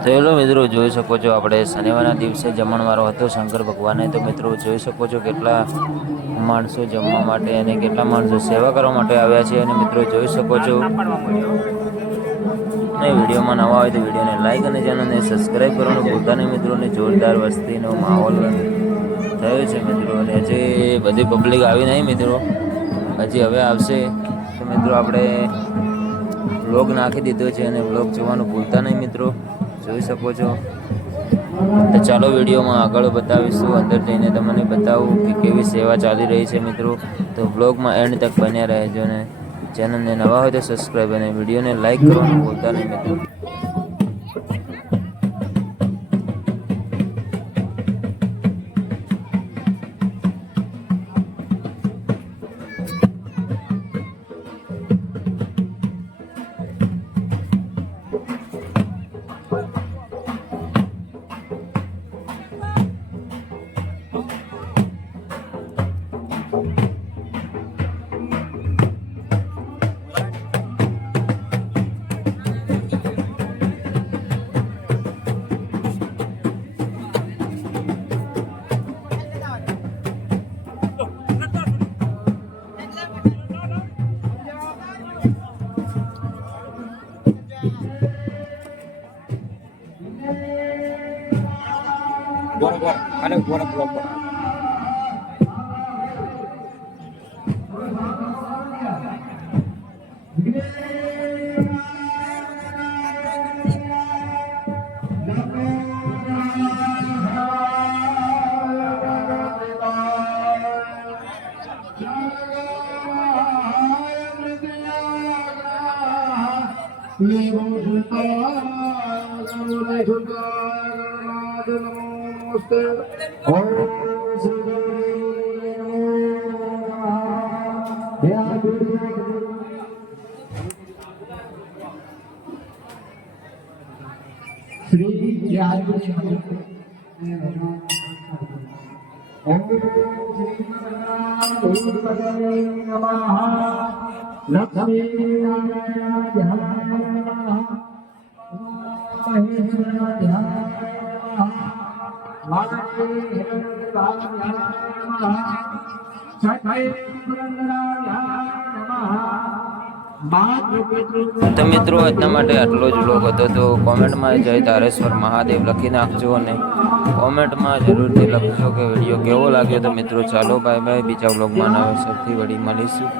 તો હેલો મિત્રો, જોઈ શકો છો આપણે શનિવારના દિવસે જમણવારો હતો શંકર ભગવાને. તો મિત્રો જોઈ શકો છો કેટલા માણસો જમવા માટે અને કેટલા માણસો સેવા કરવા માટે આવ્યા છે. અને મિત્રો જોઈ શકો છો, અને વિડીયોમાં નવા હોય તો વિડીયોને લાઈક અને ચેનલને સબસ્ક્રાઈબ કરવાનું ભૂલતા નહીં મિત્રોને. જોરદાર વસ્તીનો માહોલ થયો છે મિત્રો, અને હજી બધી પબ્લિક આવી નહીં મિત્રો, હજી હવે આવશે. તો મિત્રો આપણે વ્લોગ નાખી દીધો છે, અને વ્લોગ જોવાનું ભૂલતા નહીં મિત્રો. જોઈ શકો છો. તો ચાલો વિડીયોમાં આગળ બતાવીશું, અંદર જઈને તમને બતાવું કે કેવી સેવા ચાલી રહી છે મિત્રો. તો વ્લોગમાં એન્ડ તક બન્યા રહેજો, ને ચેનલને નવા હોય તો સબસ્ક્રાઈબ અને વિડીયોને લાઈક કરવાનું ભૂલતા નહીં મિત્રો. બરોબર અને બરોબર બરોબર श्री लक्ष्मी તો મિત્રો આજના માટે આટલો જ વ્લોગ હતો. તો કોમેન્ટમાં જય તારેશ્વર મહાદેવ લખી નાખજો, અને કોમેન્ટમાં જરૂરથી લખજો કે વિડીયો કેવો લાગ્યો. તો મિત્રો ચાલો બાય બાય, બીજા વ્લોગમાં નવા સૌથી વળી મળીશું.